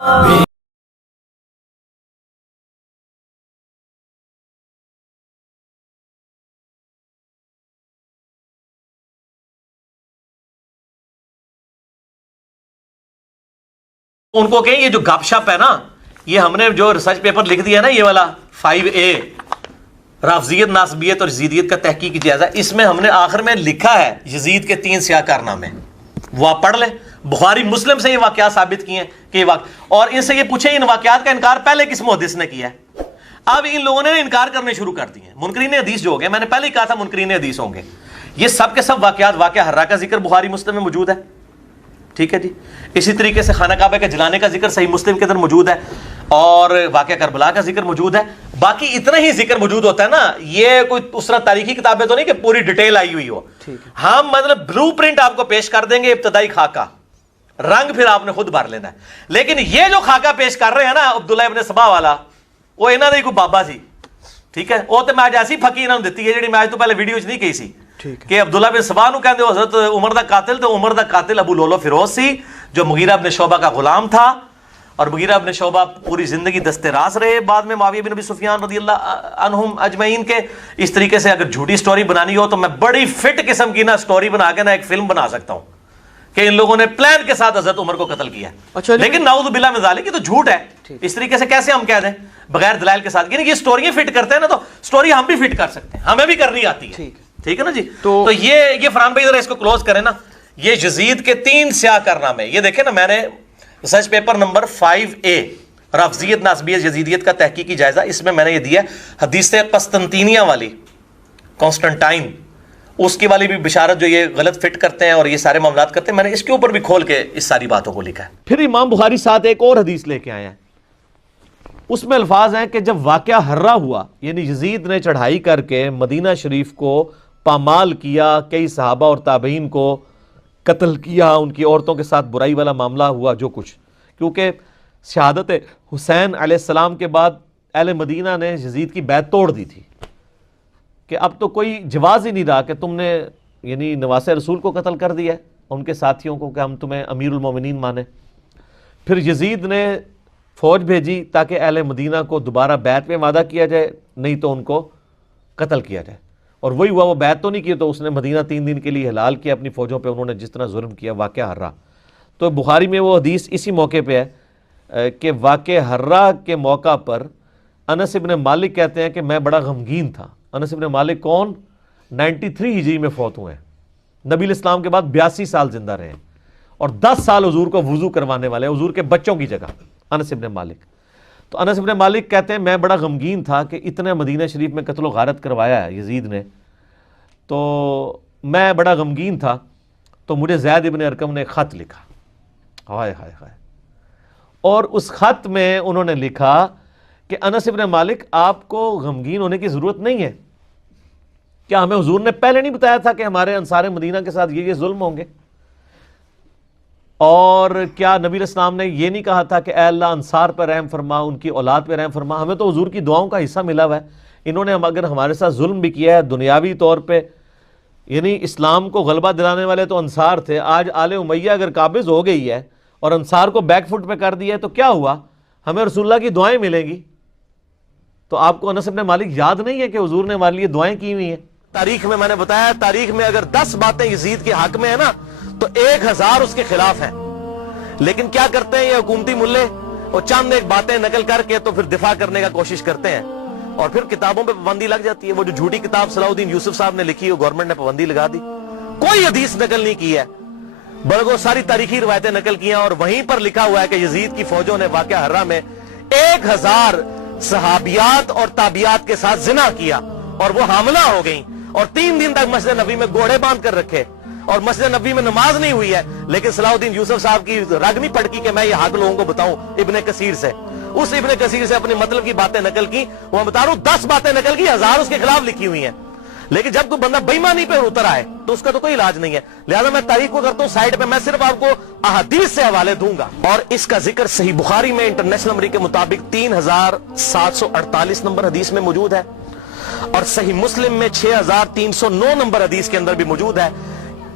ان کو کہیں یہ جو گپ شپ ہے نا، یہ ہم نے جو ریسرچ پیپر لکھ دیا نا، یہ والا 5A رافضیت، ناصبیت اور یزیدیت کا تحقیقی جائزہ، اس میں ہم نے آخر میں لکھا ہے یزید کے 3 سیاہ کارنامے، وہ آپ پڑھ لیں۔ بخاری مسلم سے یہ واقعات ثابت کیے ہیں کہ یہ اور ان سے یہ پوچھیں ان واقعات کا انکار پہلے کس محدث نے کیا ہے؟ اب ان لوگوں نے انکار کرنے شروع کر دیے ہیں۔ منکرین حدیث جو ہو گئے، میں نے پہلے ہی کہا تھا منکرین حدیث ہوں گے، یہ سب کے سب واقعات، واقعہ حرہ کا ذکر بخاری مسلم میں موجود ہے، ٹھیک ہے جی۔ اسی طریقے سے خانہ کعبہ کے جلانے کا ذکر صحیح مسلم کے اندر موجود ہے، اور واقعہ کربلا کا ذکر موجود ہے۔ باقی اتنا ہی ذکر موجود ہوتا ہے نا، یہ کوئی اس طرح تاریخی کتابیں تو نہیں کہ پوری ڈیٹیل آئی ہوئی ہو، ہم مطلب بلو پرنٹ آپ کو پیش کر دیں گے، ابتدائی خاکہ، رنگ پھر آپ نے خود بھر لینا ہے۔ لیکن یہ جو خاکہ پیش کر رہے ہیں نا عبداللہ ابن سبا والا، وہ انہوں نے کوئی بابا سی، ٹھیک ہے، وہ تو میں آج ایسی پھکی انہوں نے دیتی ہے جی میں آج تو پہلے ویڈیو نہیں کہی سی کہ عبداللہ بن سبا نو کہندے حضرت عمر دا قاتل، تو عمر دا قاتل ابو لولو فیروز سی جو مغیرہ بن شعبہ کا غلام تھا، اور مغیرہ بن شعبہ پوری زندگی دست راست رہے بعد میں معاویہ بن ابی سفیان رضی اللہ عنہم اجمعین کے۔ اس طریقے سے اگر جھوٹی سٹوری بنانی ہو تو میں بڑی فٹ قسم کی نا سٹوری بنا کے نا ایک فلم بنا سکتا ہوں کہ ان لوگوں نے پلان کے ساتھ حضرت عمر کو قتل کیا ہے، لیکن نعوذ باللہ من ذالک، یہ تو جھوٹ ہے۔ اس طریقے سے کیسے ہم کہہ دیں بغیر دلائل کے ساتھ؟ یعنی یہ سٹوریاں فٹ کرتے ہیں نا، تو سٹوری ہم بھی فٹ کر سکتے ہیں، ہمیں بھی کرنی آتی ہے، ٹھیک ہے نا جی۔ تو یہ فرحان بھائی ذرا اس کو کلوز کریں نا، یہ یزید کے 3 سیاہ کارنامے، یہ دیکھیں نا، میں نے ریسرچ پیپر نمبر 5A رافضیت، ناصبیت، یزیدیت کا تحقیقی جائزہ، اس میں نے یہ دیا حدیث قسطنطینیہ والی، کانسٹنٹائن، اس کی والی بھی بشارت جو یہ غلط فٹ کرتے ہیں اور یہ سارے معاملات کرتے ہیں، میں نے اس کے اوپر بھی کھول کے اس ساری باتوں کو لکھا ہے۔ پھر امام بخاری ساتھ ایک اور حدیث لے کے آئے ہیں، اس میں الفاظ ہیں کہ جب واقعہ حرہ ہوا، یعنی یزید نے چڑھائی کر کے مدینہ شریف کو پامال کیا، کئی صحابہ اور تابعین کو قتل کیا، ان کی عورتوں کے ساتھ برائی والا معاملہ ہوا جو کچھ، کیونکہ شہادت حسین علیہ السلام کے بعد اہل مدینہ نے یزید کی بیعت توڑ دی تھی کہ اب تو کوئی جواز ہی نہیں رہا کہ تم نے یعنی نواسہ رسول کو قتل کر دیا ہے، ان کے ساتھیوں کو، کہ ہم تمہیں امیر المومنین مانیں۔ پھر یزید نے فوج بھیجی تاکہ اہل مدینہ کو دوبارہ بیعت میں وعدہ کیا جائے، نہیں تو ان کو قتل کیا جائے، اور وہی ہوا، وہ بیعت تو نہیں کی تو اس نے مدینہ 3 دن کے لیے حلال کیا اپنی فوجوں پہ، انہوں نے جس طرح ظلم کیا، واقعہ حرہ۔ تو بخاری میں وہ حدیث اسی موقع پہ ہے کہ واقعہ حرہ کے موقع پر انس ابن مالک کہتے ہیں کہ میں بڑا غمگین تھا۔ انس ابن مالک کون؟ 93 ہجری میں فوت ہوئے ہیں، نبی الاسلام کے بعد 82 سال زندہ رہے ہیں، اور 10 سال حضور کو وضو کروانے والے، حضور کے بچوں کی جگہ، انس ابن مالک۔ تو انس ابن مالک کہتے ہیں میں بڑا غمگین تھا کہ اتنے مدینہ شریف میں قتل و غارت کروایا ہے یزید نے، تو میں بڑا غمگین تھا، تو مجھے زید ابن ارقم نے خط لکھا، ہائے ہائے ہائے، اور اس خط میں انہوں نے لکھا کہ انس ابن مالک آپ کو غمگین ہونے کی ضرورت نہیں ہے، کیا ہمیں حضور نے پہلے نہیں بتایا تھا کہ ہمارے انصار مدینہ کے ساتھ یہ ظلم ہوں گے؟ اور کیا نبی اسلام نے یہ نہیں کہا تھا کہ اے اللہ انصار پہ رحم فرما، ان کی اولاد پہ رحم فرما؟ ہمیں تو حضور کی دعاؤں کا حصہ ملا ہوا ہے، انہوں نے اگر ہمارے ساتھ ظلم بھی کیا ہے دنیاوی طور پہ، یعنی اسلام کو غلبہ دلانے والے تو انصار تھے، آج آل امیہ اگر قابض ہو گئی ہے اور انصار کو بیک فٹ پہ کر دیا ہے تو کیا ہوا؟ ہمیں رسول اللہ کی دعائیں ملیں گی۔ تو آپ کو انس ابن مالک یاد نہیں ہے کہ حضور نے ہمارے لیے دعائیں کی ہوئی ہیں؟ تاریخ میں نے بتایا، تاریخ میں اگر 10 باتیں یزید کے حق میں ہیں نا تو 1000 اس کے خلاف ہیں، لیکن کیا کرتے ہیں یہ حکومتی ملے، وہ چند ایک باتیں نقل کر کے تو پھر دفاع کرنے کا کوشش کرتے ہیں، اور پھر کتابوں پہ پابندی لگ جاتی ہے۔ وہ جو جھوٹی کتاب صلاح الدین یوسف صاحب نے لکھی، وہ گورنمنٹ نے پابندی لگا دی، کوئی حدیث نقل نہیں کی ہے، بلکہ ساری تاریخی روایتیں نقل کی ہیں، اور وہیں پر لکھا ہوا ہے کہ یزید کی فوجوں نے واقعہ حرہ میں 1000 صحابیات اور تابعیات کے ساتھ زنا کیا، اور وہ حاملہ ہو گئیں، اور 3 دن تک مسجد نبی میں گھوڑے باندھ کر رکھے، اور مسجد نبی میں نماز نہیں ہوئی ہے، لیکن صلاح الدین یوسف صاحب کی رگ نہیں پھٹکی کہ میں یہ حق لوگوں کو بتاؤں ابن کثیر سے، اس ابن کثیر سے اپنے مطلب کی باتیں نقل کی، وہ بتا رہا ہوں 10 باتیں نقل کی، 1000 اس کے خلاف لکھی ہوئی ہیں، لیکن جب کوئی بندہ بے ایمانی پہ اتر آئے تو اس کا تو کوئی علاج نہیں ہے۔ لہذا میں تاریخ کو کرتا ہوں سائڈ پہ، میں صرف آپ کو احادیث سے حوالے دوں گا، اور اس کا ذکر صحیح بخاری میں انٹرنیشنل نمبر کے مطابق 3748 نمبر حدیث میں موجود ہے، اور صحیح مسلم میں 6309 نمبر حدیث کے اندر بھی موجود ہے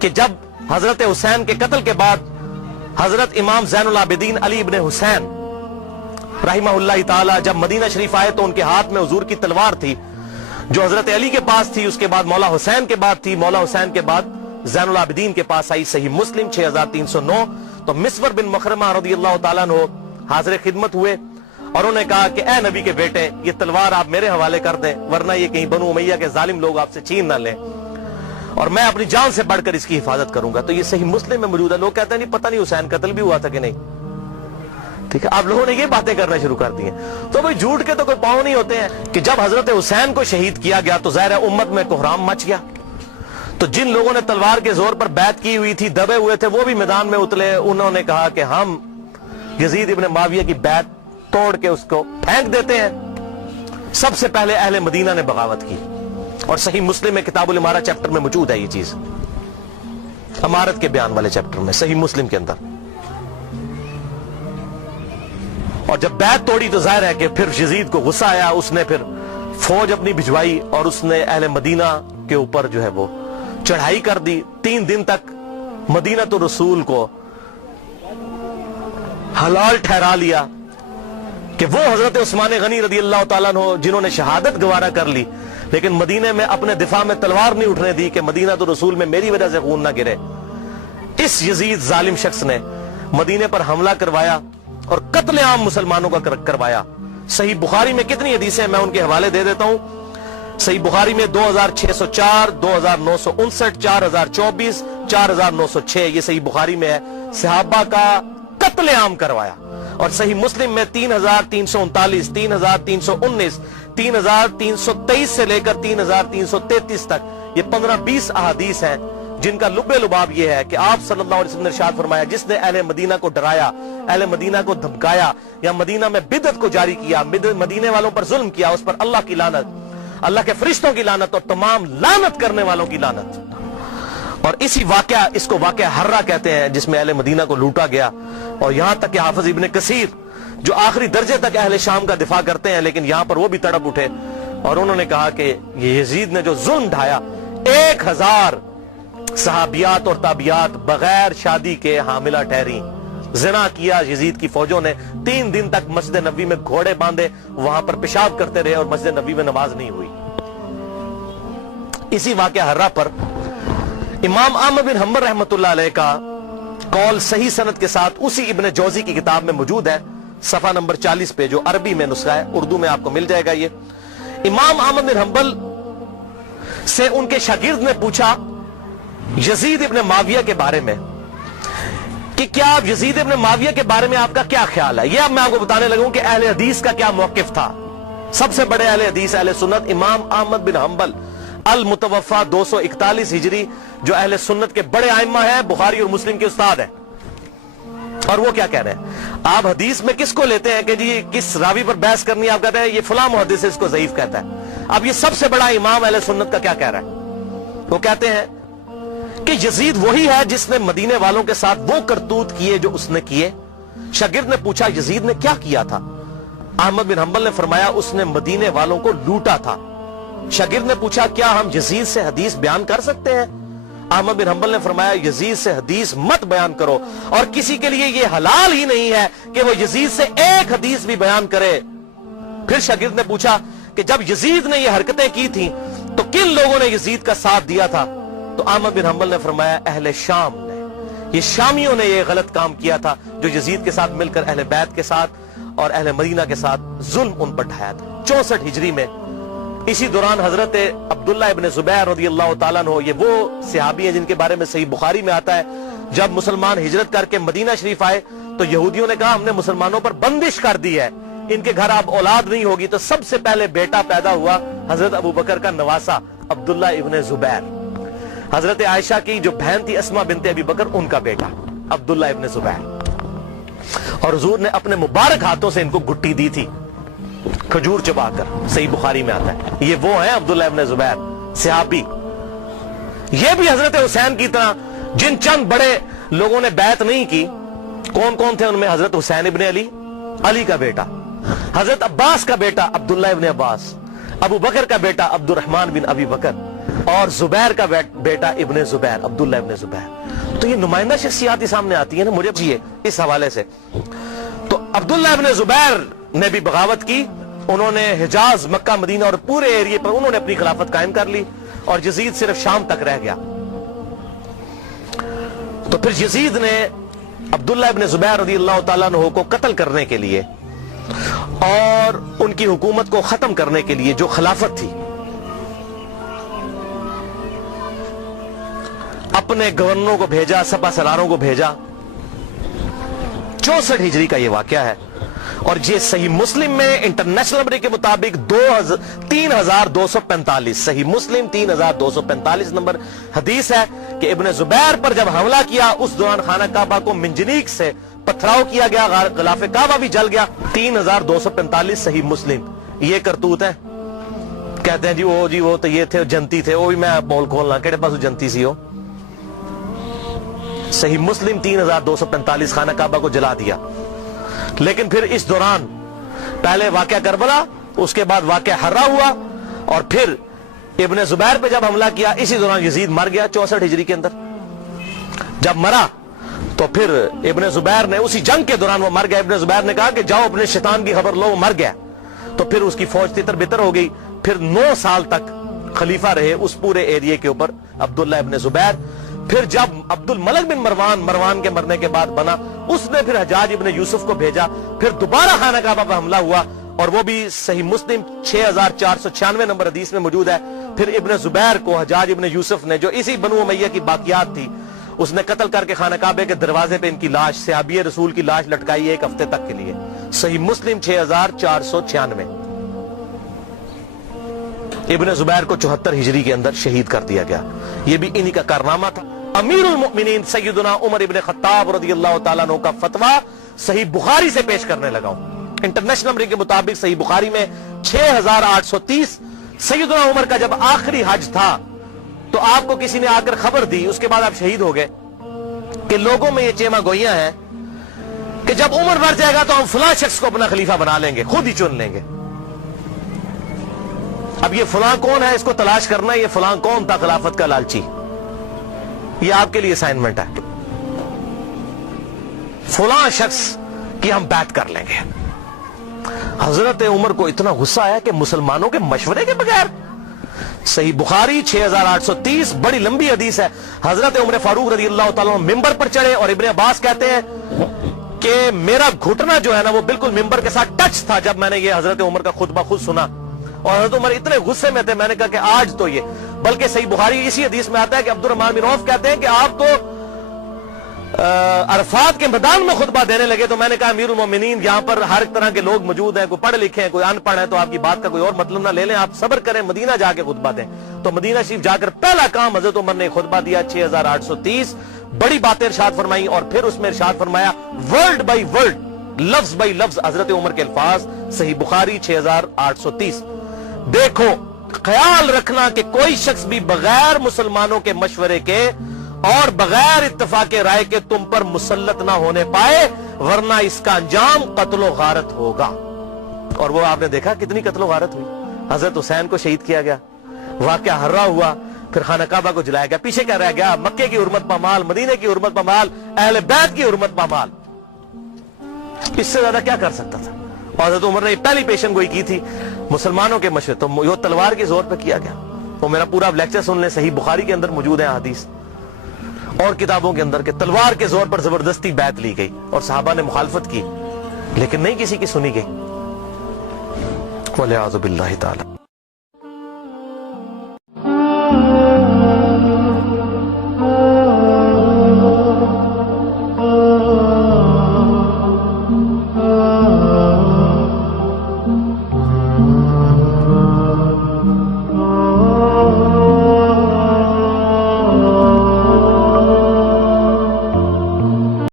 کہ جب حضرت حسین کے قتل کے بعد حضرت امام زین العابدین علی ابن حسین رحمہ اللہ تعالی جب مدینہ شریف آئے تو ان کے ہاتھ میں حضور کی تلوار تھی جو حضرت علی کے پاس تھی, اس کے بعد مولا حسین کے بعد تھی, مولا حسین کے بعد زین العابدین کے پاس آئی. صحیح مسلم 6309. تو مسور بن مخرمہ رضی اللہ تعالیٰ عنہ حاضر خدمت ہوئے اور انہوں نے کہا کہ اے نبی کے بیٹے, یہ تلوار آپ میرے حوالے کر دیں ورنہ یہ کہیں بنو امیہ کے ظالم لوگ آپ سے چھین نہ لیں, اور میں اپنی جان سے بڑھ کر اس کی حفاظت کروں گا. تو یہ صحیح مسلم میں موجود ہے. لوگ کہتے ہیں نہیں پتہ نہیں حسین قتل بھی ہوا تھا کہ نہیں. ٹھیک ہے, آپ لوگوں نے یہ باتیں کرنا شروع کر دی ہیں. تو بھئی جھوٹ کے تو کوئی پاؤں نہیں ہوتے ہیں کہ جب حضرت حسین کو شہید کیا گیا تو ظاہر ہے امت میں کوہرام مچ گیا. تو جن لوگوں نے تلوار کے زور پر بیعت کی ہوئی تھی, دبے ہوئے تھے, وہ بھی میدان میں اترے. انہوں نے کہا کہ ہم یزید ابن معاویہ کی بیعت توڑ کے اس کو پھینک دیتے ہیں. سب سے پہلے اہل مدینہ نے بغاوت کی, اور صحیح مسلم میں کتاب الامارہ چیپٹر میں موجود ہے یہ چیز, امارت کے بیان والے چیپٹر میں صحیح مسلم کے اندر. اور جب بیعت توڑی تو ظاہر ہے کہ پھر یزید کو غصہ آیا, اس نے پھر فوج اپنی بھجوائی اور اس نے اہل مدینہ کے اوپر جو ہے وہ چڑھائی کر دی. 3 دن تک مدینہ تو رسول کو حلال ٹھہرا لیا کہ وہ حضرت عثمان غنی رضی اللہ تعالیٰ عنہ جنہوں نے شہادت گوارا کر لی, لیکن مدینہ میں اپنے دفاع میں تلوار نہیں اٹھنے دی کہ مدینہ تو رسول میں میری وجہ سے خون نہ گرے. اس یزید ظالم شخص نے مدینے پر حملہ کروایا اور قتل عام مسلمانوں کا کروایا. صحیح بخاری میں کتنی حدیثیں میں ان کے حوالے دے دیتا ہوں. صحیح بخاری میں 2604, 2959, 4024, 4906 یہ صحیح بخاری میں ہے, صحابہ کا قتل عام کروایا. اور صحیح مسلم میں 3339, 3319, 3323 سے لے کر 3333 تک یہ 15-20 احادیث ہیں جن کا لب لباب یہ ہے کہ آپ صلی اللہ علیہ وسلم نے ارشاد فرمایا جس نے اہل مدینہ کو ڈرایا, اہل مدینہ کو دھمکایا یا مدینہ میں بدعت کو جاری کیا, مدینے والوں پر ظلم کیا, اس پر اللہ کی لعنت, اللہ کے فرشتوں کی لعنت اور تمام لعنت کرنے والوں کی لعنت. اور اسی واقعہ, اس کو واقعہ حرہ کہتے ہیں, جس میں اہل مدینہ کو لوٹا گیا. اور یہاں تک کہ حافظ ابن کثیر جو آخری درجے تک اہل شام کا دفاع کرتے ہیں, لیکن یہاں پر وہ بھی تڑپ اٹھے اور انہوں نے کہا کہ یہ یزید نے جو ظلم ڈھایا, 1000 صحابیات اور تابعیات بغیر شادی کے حاملہ ٹھہری, زنا کیا یزید کی فوجوں نے. 3 دن تک مسجد نبوی میں گھوڑے باندھے وہاں پر پیشاب کرتے رہے اور مسجد نبوی میں نماز نہیں ہوئی. اسی واقعہ حرہ پر امام احمد بن حنبل رحمۃ اللہ علیہ کا قول صحیح سند کے ساتھ اسی ابن جوزی کی کتاب میں موجود ہے, صفحہ نمبر 40 پہ, جو عربی میں نسخہ ہے, اردو میں آپ کو مل جائے گا. یہ امام احمد بن حنبل سے ان کے شاگرد نے پوچھا یزید ابن معاویہ کے بارے میں کہ کیا یزید ابن معاویہ کے بارے میں آپ کا کیا خیال ہے. یہ اب میں آپ کو بتانے لگا ہوں کہ اہل حدیث کا کیا موقف تھا. سب سے بڑے اہل حدیث اہل سنت امام احمد بن حنبل المتوفا 241 ہجری, جو اہل سنت کے بڑے ائمہ ہیں, بخاری اور مسلم کے استاد ہیں. اور وہ کیا کہہ رہے ہیں, آپ حدیث میں کس کو لیتے ہیں کہ جی کس راوی پر بحث کرنی ہے, آپ کہتے ہیں یہ فلاں محدث اس کو ضعیف کہتا ہے. اب یہ سب سے بڑا امام اہل سنت کا کیا کہہ رہا ہے, وہ کہتے ہیں کہ یزید وہی ہے جس نے مدینے والوں کے ساتھ وہ کرتوت کیے جو اس نے کیے. شاگرد نے پوچھا یزید نے کیا کیا تھا. احمد بن حنبل نے فرمایا اس نے مدینے والوں کو لوٹا تھا. شاگرد نے پوچھا کیا ہم یزید سے حدیث بیان کر سکتے ہیں. احمد بن حنبل نے فرمایا یزید سے حدیث مت بیان کرو, اور کسی کے لیے یہ حلال ہی نہیں ہے کہ وہ یزید سے ایک حدیث بھی بیان کرے. پھر شاگرد نے پوچھا کہ جب یزید نے یہ حرکتیں کی تھیں تو کن لوگوں نے یزید کا ساتھ دیا تھا. تو احمد بن حنبل نے فرمایا اہل شام نے, یہ شامیوں نے یہ غلط کام کیا تھا جو یزید کے ساتھ مل کر اہل بیت کے ساتھ اور اہل مدینہ کے ساتھ ظلم ان پر ڈھایا تھا. 64 ہجری میں اسی دوران حضرت عبداللہ ابن زبیر رضی اللہ تعالیٰ عنہ, یہ وہ صحابی ہیں جن کے بارے میں صحیح بخاری میں آتا ہے, جب مسلمان ہجرت کر کے مدینہ شریف آئے تو یہودیوں نے کہا ہم نے مسلمانوں پر بندش کر دی ہے, ان کے گھر اب اولاد نہیں ہوگی. تو سب سے پہلے بیٹا پیدا ہوا حضرت ابو بکر کا نواسا عبداللہ ابن زبیر, حضرت عائشہ کی جو بہن تھی اسما بنت ابی بکر, ان کا بیٹا عبداللہ ابن زبیر. اور حضور نے اپنے مبارک ہاتھوں سے ان کو گٹی دی تھی کھجور چبا کر, صحیح بخاری میں آتا ہے. یہ وہ ہیں عبداللہ ابن زبیر صحابی. یہ بھی حضرت حسین کی طرح جن چند بڑے لوگوں نے بیعت نہیں کی. کون کون تھے ان میں؟ حضرت حسین ابن علی, علی کا بیٹا, حضرت عباس کا بیٹا عبداللہ ابن عباس, ابو بکر کا بیٹا عبد الرحمن بن ابی بکر, اور زبیر کا بیٹا ابن زبیر عبداللہ ابن زبیر. تو یہ نمائندہ شخصیات ہی سامنے آتی ہیں نا مجھے اس حوالے سے. تو عبداللہ ابن زبیر نے بھی بغاوت کی, انہوں نے حجاز, مکہ, مدینہ اور پورے ایریے پر انہوں نے اپنی خلافت قائم کر لی, اور یزید صرف شام تک رہ گیا. تو پھر یزید نے عبداللہ ابن زبیر رضی اللہ تعالیٰ عنہ کو قتل کرنے کے لیے اور ان کی حکومت کو ختم کرنے کے لیے جو خلافت تھی, اپنے گورنروں کو بھیجا, سپہ سالاروں کو بھیجا. 64 ہجری کا یہ واقعہ ہے, اور یہ صحیح مسلم میں انٹرنیشنل نمبر کے مطابق 3245, صحیح مسلم 3245 نمبر حدیث ہے کہ ابن زبیر پر جب حملہ کیا اس دوران خانہ کعبہ کو منجنیق سے پتھراؤ کیا گیا, غلاف کعبہ بھی جل گیا. 3245 صحیح مسلم. یہ کرتوت ہے. کہتے ہیں جی وہ تو یہ تھے جنتی تھے, وہ بھی میں پول کھولنا کہڑے پاس جنتی سی ہو. صحیح مسلم 3245 خانہ کعبہ کو جلا دیا. لیکن پھر اس دوران پہلے واقعہ کربلا, اس کے بعد واقعہ حرہ ہوا, اور پھر ابن زبیر پہ جب حملہ کیا اسی دوران یزید مر گیا 64 ہجری کے اندر. جب مرا تو پھر ابن زبیر نے اسی جنگ کے دوران وہ مر گیا. ابن زبیر نے کہا کہ جاؤ اپنے شیطان کی خبر لو, وہ مر گیا. تو پھر اس کی فوج تتر بتر ہو گئی. پھر 9 سال تک خلیفہ رہے اس پورے ایریے کے اوپر عبداللہ ابن زبیر. پھر جب عبد الملک بن مروان کے مرنے کے بعد بنا, اس نے پھر حجاج ابن یوسف کو بھیجا. پھر دوبارہ خانہ کعبہ پر حملہ ہوا, اور وہ بھی صحیح مسلم 6496 نمبر حدیث میں موجود ہے. پھر ابن زبیر کو حجاج ابن یوسف نے, جو اسی بنو امیہ کی باقیات تھی, اس نے قتل کر کے خانہ کعبے کے دروازے پہ ان کی لاش, صحابی رسول کی لاش لٹکائی 1 ہفتے تک کے لیے. صحیح مسلم 6496. ابن زبیر کو 74 ہجری کے اندر شہید کر دیا گیا. یہ بھی انہی کا کارنامہ تھا. امیر المؤمنین سیدنا عمر ابن خطاب رضی اللہ تعالیٰ عنہ کا فتویٰ صحیح بخاری سے پیش کرنے لگا ہوں. انٹرنیشنل نمبر کے مطابق صحیح بخاری میں 6830. سیدنا عمر کا جب آخری حج تھا تو آپ کو کسی نے آ کر خبر دی, اس کے بعد آپ شہید ہو گئے, کہ لوگوں میں یہ چیما گوئیاں ہیں کہ جب عمر مر جائے گا تو ہم فلاں شخص کو اپنا خلیفہ بنا لیں گے, خود ہی چن لیں گے. اب یہ فلاں کون ہے, اس کو تلاش کرنا. یہ فلاں کون تھا خلافت کا لالچی؟ یہ آپ کے لیے اسائنمنٹ ہے. فلاں شخص کی ہم بیعت کر لیں گے. حضرت عمر کو اتنا غصہ آیا کہ مسلمانوں کے مشورے کے بغیر. صحیح بخاری 6830, بڑی لمبی حدیث ہے. حضرت عمر فاروق رضی اللہ تعالیٰ ممبر پر چڑھے, اور ابن عباس کہتے ہیں کہ میرا گھٹنا جو ہے نا وہ بالکل ممبر کے ساتھ ٹچ تھا جب میں نے یہ حضرت عمر کا خطبہ خود سنا. اور حضرت عمر اتنے غصے میں تھے, میں نے کہا کہ آج تو یہ, بلکہ صحیح بخاری اسی حدیث میں آتا ہے کہ عبد الرحمن بن عوف کہتے ہیں کہ آپ تو عرفات کے میدان میں خطبہ دینے لگے. تو میں نے کہا امیر المومنین, یہاں پر ہر طرح کے لوگ موجود ہیں, کوئی پڑھے لکھے ہیں, کوئی ان پڑھ ہے, تو آپ کی بات کا کوئی اور مطلب نہ لے لیں, آپ صبر کریں, مدینہ جا کے خطبہ دیں. تو مدینہ شریف جا کر پہلا کام حضرت عمر نے خطبہ دیا 6830. بڑی باتیں ارشاد فرمائی, اور پھر اس میں ارشاد فرمایا ورڈ بائی ورڈ, لفظ بائی لفظ حضرت عمر کے الفاظ. صحیح بخاری 6830. دیکھو, خیال رکھنا کہ کوئی شخص بھی بغیر مسلمانوں کے مشورے کے اور بغیر اتفاق رائے کے تم پر مسلط نہ ہونے پائے, ورنہ اس کا انجام قتل و غارت ہوگا. اور وہ آپ نے دیکھا کتنی قتل و غارت ہوئی. حضرت حسین کو شہید کیا گیا, واقعہ حرہ ہوا, پھر خانہ کعبہ کو جلایا گیا. پیچھے کیا رہ گیا؟ مکے کی حرمت پامال, مدینے کی حرمت پامال, اہل بیت کی حرمت پامال. اس سے زیادہ کیا کر سکتا تھا؟ حضرت عمر نے پہلی پیشن گوئی کی تھی مسلمانوں کے مشورے, تو وہ تلوار کے زور پہ کیا گیا. وہ میرا پورا لیکچر سن لیں, صحیح بخاری کے اندر موجود ہے حدیث, اور کتابوں کے اندر, کہ تلوار کے زور پر زبردستی بیعت لی گئی, اور صحابہ نے مخالفت کی لیکن نہیں کسی کی سنی گئی. وَلِعَاذُ بِاللَّهِ تعالی.